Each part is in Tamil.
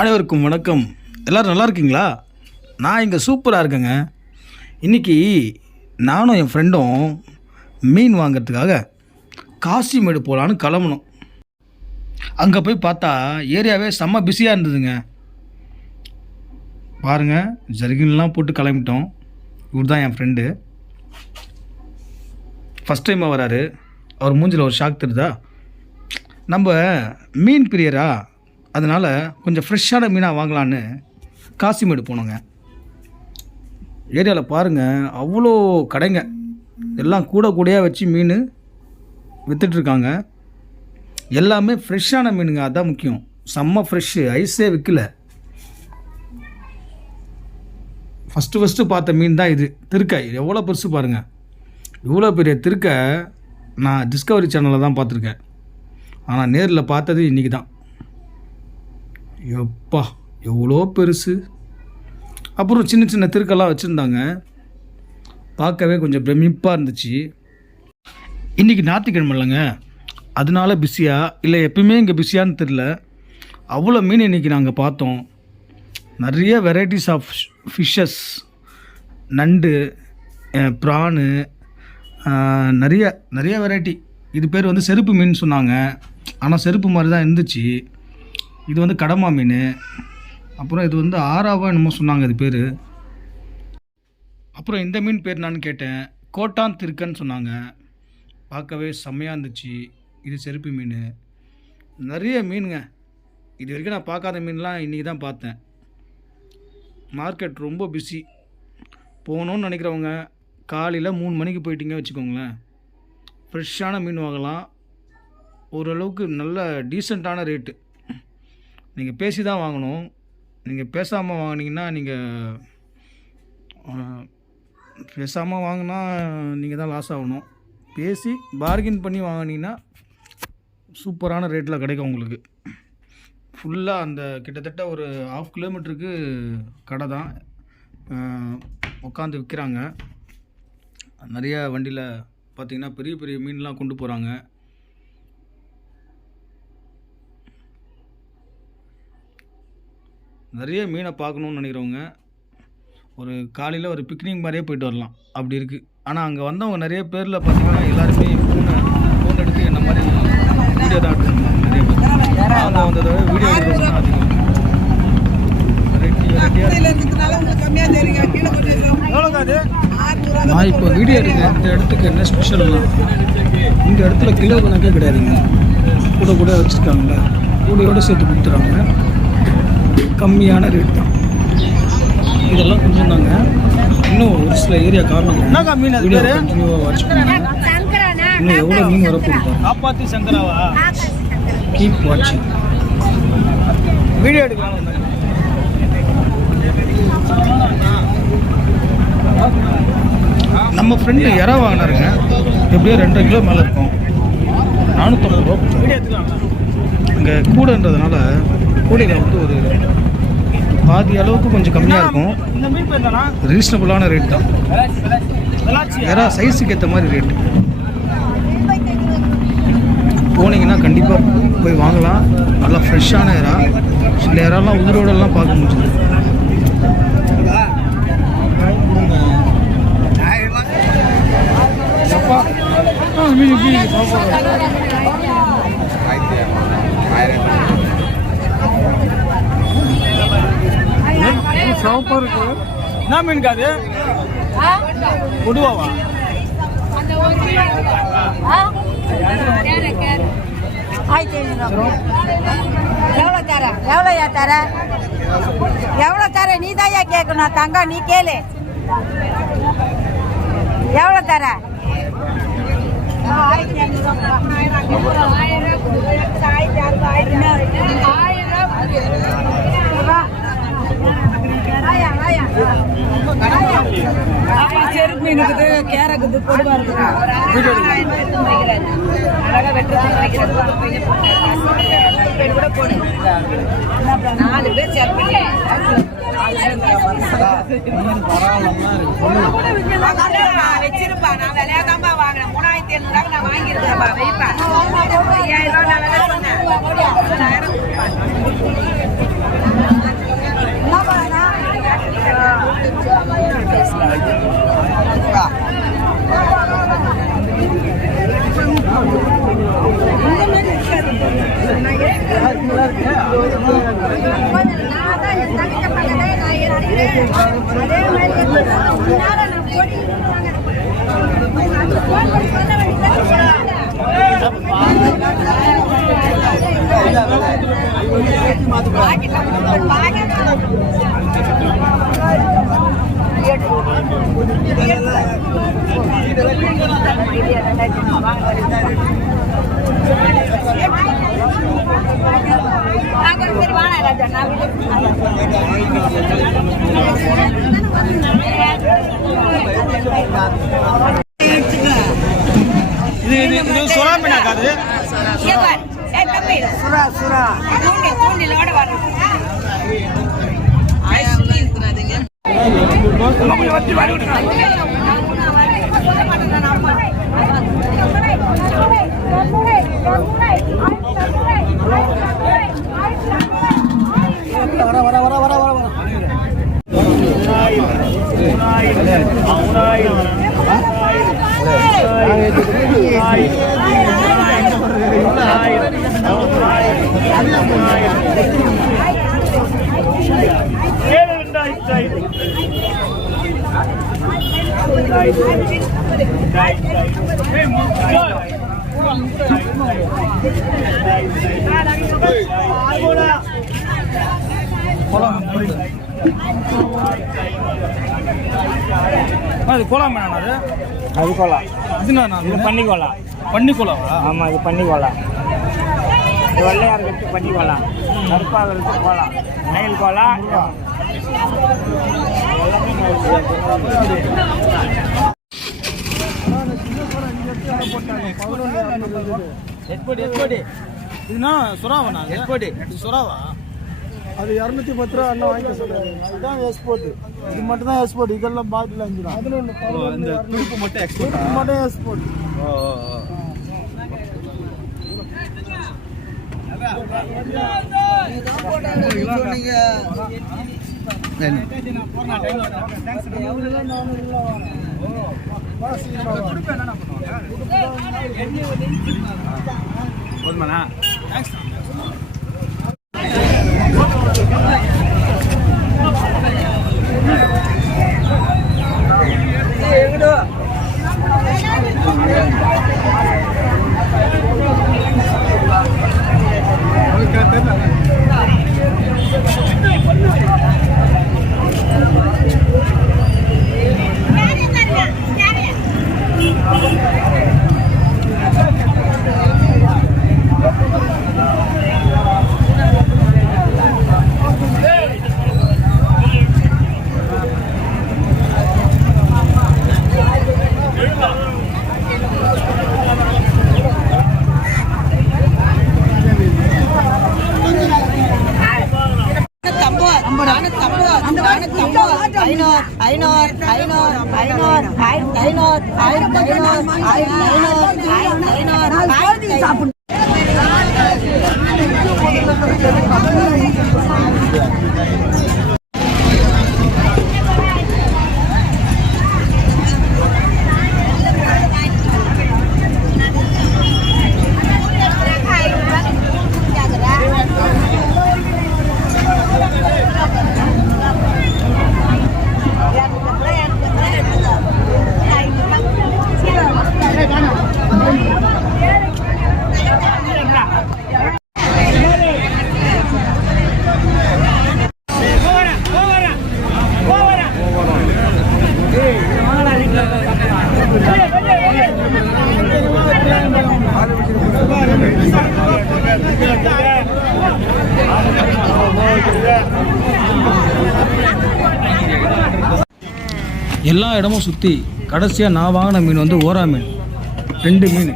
அனைவருக்கும் வணக்கம். எல்லோரும் நல்லா இருக்கீங்களா? நான் இங்கே சூப்பராக இருக்கேங்க. இன்றைக்கி நானும் என் ஃப்ரெண்டும் மீன் வாங்குறதுக்காக காசிமேடு போகலான்னு கிளம்பணும் அங்கே போய் பார்த்தா ஏரியாவே செம்ம பிஸியாக இருந்ததுங்க. பாருங்கள் ஜர்கின்லாம் போட்டு கிளம்பிட்டோம். இவர் தான் என் ஃப்ரெண்டு ஃபஸ்ட் டைமாக வராரு. அவர் மூஞ்சில் ஒரு ஷாக் தெரியுதா? நம்ம மீன் பிரியரா அதனால் கொஞ்சம் ஃப்ரெஷ்ஷான மீனாக வாங்கலான்னு காசிமேடு போனோங்க. ஏரியாவில் பாருங்கள் அவ்வளோ கடைங்க. எல்லாம் கூட கூடையாக வச்சு மீன் விற்றுட்ருக்காங்க எல்லாமே ஃப்ரெஷ்ஷான மீனுங்க அதுதான் முக்கியம். செம்ம ஃப்ரெஷ்ஷு ஐஸே விற்கல ஃபஸ்ட்டு ஃபஸ்ட்டு பார்த்த மீன் தான் இது திருக்காய் எவ்வளோ பெருசு பாருங்கள் இவ்வளோ பெரிய திருக்கை நான் டிஸ்கவரி சேனலில் தான் பார்த்துருக்கேன். ஆனால் நேரில் பார்த்தது இன்றைக்கி தான் எப்பா எவ்வளோ பெருசு. அப்புறம் சின்ன சின்ன திருக்கெல்லாம் வச்சுருந்தாங்க. பார்க்கவே கொஞ்சம் பிரமிப்பாக இருந்துச்சு. இன்றைக்கி ஞாயிற்றுக்கிழமை இல்லைங்க அதனால பிஸியாக இல்லை எப்பயுமே இங்கே பிஸியான்னு தெரில அவ்வளோ மீன் இன்றைக்கி நாங்கள் பார்த்தோம். நிறைய வெரைட்டிஸ் ஆஃப் ஃபிஷ்ஷஸ் நண்டு ப்ரானு நிறைய நிறைய வெரைட்டி இது பேர் வந்து செருப்பு மீன் சொன்னாங்க. ஆனால் செருப்பு மாதிரி தான் இருந்துச்சு. இது வந்து கடமா மீன். அப்புறம் இது வந்து ஆறாவா என்னமோ சொன்னாங்க இது பேர். அப்புறம் இந்த மீன் பேர் நான் கேட்டேன். கோட்டான் திருக்கன்னு சொன்னாங்க. பார்க்கவே செம்மையாக இருந்துச்சு. இது செருப்பு மீன். நிறைய மீனுங்க. இது வரைக்கும் நான் பார்க்காத மீன்லாம் இன்றைக்கி தான் பார்த்தேன். மார்க்கெட் ரொம்ப பிஸி போகணுன்னு நினைக்கிறவங்க காலையில் மூணு மணிக்கு போயிட்டீங்க வச்சுக்கோங்களேன். ஃப்ரெஷ்ஷான மீன் வாங்கலாம். ஓரளவுக்கு நல்ல டீசெண்டான ரேட்டு நீங்கள் பேசி தான் வாங்கணும். நீங்கள் பேசாமல் வாங்கினீங்கன்னா நீங்கள் பேசாமல் வாங்கினா நீங்கள் தான் லாஸ் ஆகணும். பேசி பார்கின் பண்ணி வாங்கினீங்கன்னா சூப்பரான ரேட்டில் கிடைக்கும் உங்களுக்கு. ஃபுல்லாக அந்த கிட்டத்தட்ட ஒரு ஆஃப் கிலோமீட்டருக்கு கடை தான். உட்காந்து விற்கிறாங்க நிறைய வண்டியில் பார்த்திங்கன்னா பெரிய பெரிய மீன்லாம் கொண்டு போகிறாங்க நிறைய மீனை பார்க்கணுன்னு நினைக்கிறவங்க ஒரு காலையில் ஒரு பிக்னிக் மாதிரியே போயிட்டு வரலாம். அப்படி இருக்குது ஆனால் அங்கே வந்தவங்க நிறைய பேரில் பார்த்தீங்கன்னா எல்லாருமே ஃபோனை ஃபோன் எடுத்து என்ன மாதிரி வீடியோ தான் எடுத்துருந்தாங்க நிறைய பேர். அவங்க வந்ததை விட வீடியோ எடுக்கிறவங்க அதிகம். நான் இப்போ வீடியோ எடுக்கிறேன் இந்த இடத்துக்கு என்ன ஸ்பெஷல்னா இந்த இடத்துல கிலோ கணக்கே கிடையாதுங்க. கூட கூட வச்சுருக்காங்களே கூடையோடு சேர்த்து கொடுத்துறாங்க கம்மியான ரேட் தான். இதெல்லாம் கொஞ்சம் தாங்க. இன்னும் ஒரு சில ஏரியா காரணம். வீடியோ கண்டினியூவாக வாட்ச் பண்ணுங்க. இன்னும் எவ்வளோ மீன் வரப்போகுது காப்பாற்றி சங்கராவா? கீப் வாட்சிங் வீடியோ எடுக்கலாம். நம்ம ஃப்ரெண்டு இறா வாங்கினாருங்க. எப்படியோ ரெண்டரை கிலோ மேலே இருக்கும். நானூற்றம்பது ரூபா கொடுத்தாரு. இங்கே கூடன்றதுனால கூடையில் வந்து ஒரு பாதி அளவுக்கு கொஞ்சம் கம்மியாக இருக்கும். ரீசனபுளான ரேட் தான். இறா சைஸுக்கு ஏற்ற மாதிரி ரேட் போனீங்கன்னா கண்டிப்பாக போய் வாங்கலாம். நல்லா ஃப்ரெஷ்ஷான இறா. சில இறாலாம் உயிரோடெல்லாம் பார்க்க ஆ மீன் சவப்பாக இருக்கு என்ன மீன் காது கொடுவாவா எவ்வளோ தர எவ்வளோயா தர எவ்வளோ தர நீ தான்யா கேட்கணும் தங்கம் நீ கேளு எவ்வளோ தர செருப்பு மீனுக்குது கேரக்குது கொடுவா அழகா வெட்டுறது நாலு பேர் ஷேர் பண்ணி. வச்சிருப்பா. நான் விளையாதாம்பா வாங்கினேன். மூணாயிரத்தி எழுநூறு நான் வாங்கியிருக்கேன்ப்பா வைப்பா. ஐயாயிரம் ரூபாய் நான் விலை சொன்னேன். பாக்கெட் பாக்கெட் இது இது இது சொரா மீனாக்கா அது சுறா சுறா தூண்டி தூண்டிலோட வரும் அது கோலா மீனா அது? அது கோலா இதுனா இது பண்ணி கோலா பண்ணி கோலாவா ஆமாம் இது பண்ணி கோலா இது வெள்ளையாக இருக்கிறது பண்ணி கோலா இருக்கிறது கோலா நெயில் கோலா எட்படி எட்படி. இதுனா சுறாவா எட்படி. சுறாவா? அது இரநூத்தி பத்து ரூபா எல்லாம் வாங்கிக்க சொல்றாரு. அதுதான் எக்ஸ்போர்ட் இது மட்டும் தான் எக்ஸ்போர்ட் இதெல்லாம் பாட்டில் அஞ்சு ரூபா அதில் ஒன்று இந்த துடுப்பு மட்டும் எக்ஸ்போர்ட் மட்டும் எக்ஸ்போர்ட் போதுமாண்ணா. Thank you. எல்லா இடமும் சுற்றி கடைசியாக நான் வாங்கின மீன் வந்து ஓரா மீன். ரெண்டு மீன்.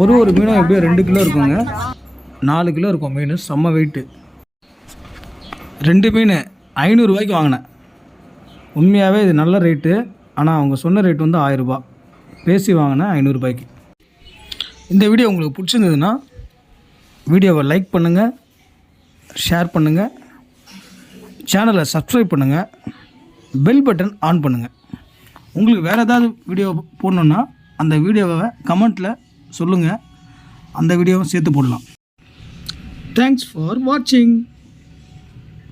ஒரு ஒரு மீனும் எப்படியும் ரெண்டு கிலோ இருக்குங்க. நாலு கிலோ இருக்கும் மீன் செம்ம வெயிட்டு ரெண்டு மீன் ஐநூறுரூவாய்க்கு வாங்கினேன். உண்மையாகவே இது நல்ல ரேட்டு ஆனால் அவங்க சொன்ன ரேட் வந்து ஆயிரரூபா பேசி வாங்கினேன் ஐநூறுரூபாய்க்கு இந்த வீடியோ உங்களுக்கு பிடிச்சிருந்ததுன்னா வீடியோவை லைக் பண்ணுங்கள் ஷேர் பண்ணுங்கள் சேனலை சப்ஸ்கிரைப் பண்ணுங்கள் பெல் பட்டன் ஆன் பண்ணுங்கள் உங்களுக்கு வேறு ஏதாவது வீடியோ போடணுன்னா அந்த வீடியோவை கமெண்ட்டில் சொல்லுங்கள் அந்த வீடியோவும் சேர்த்து போடலாம். தேங்க்ஸ் ஃபார் வாட்சிங்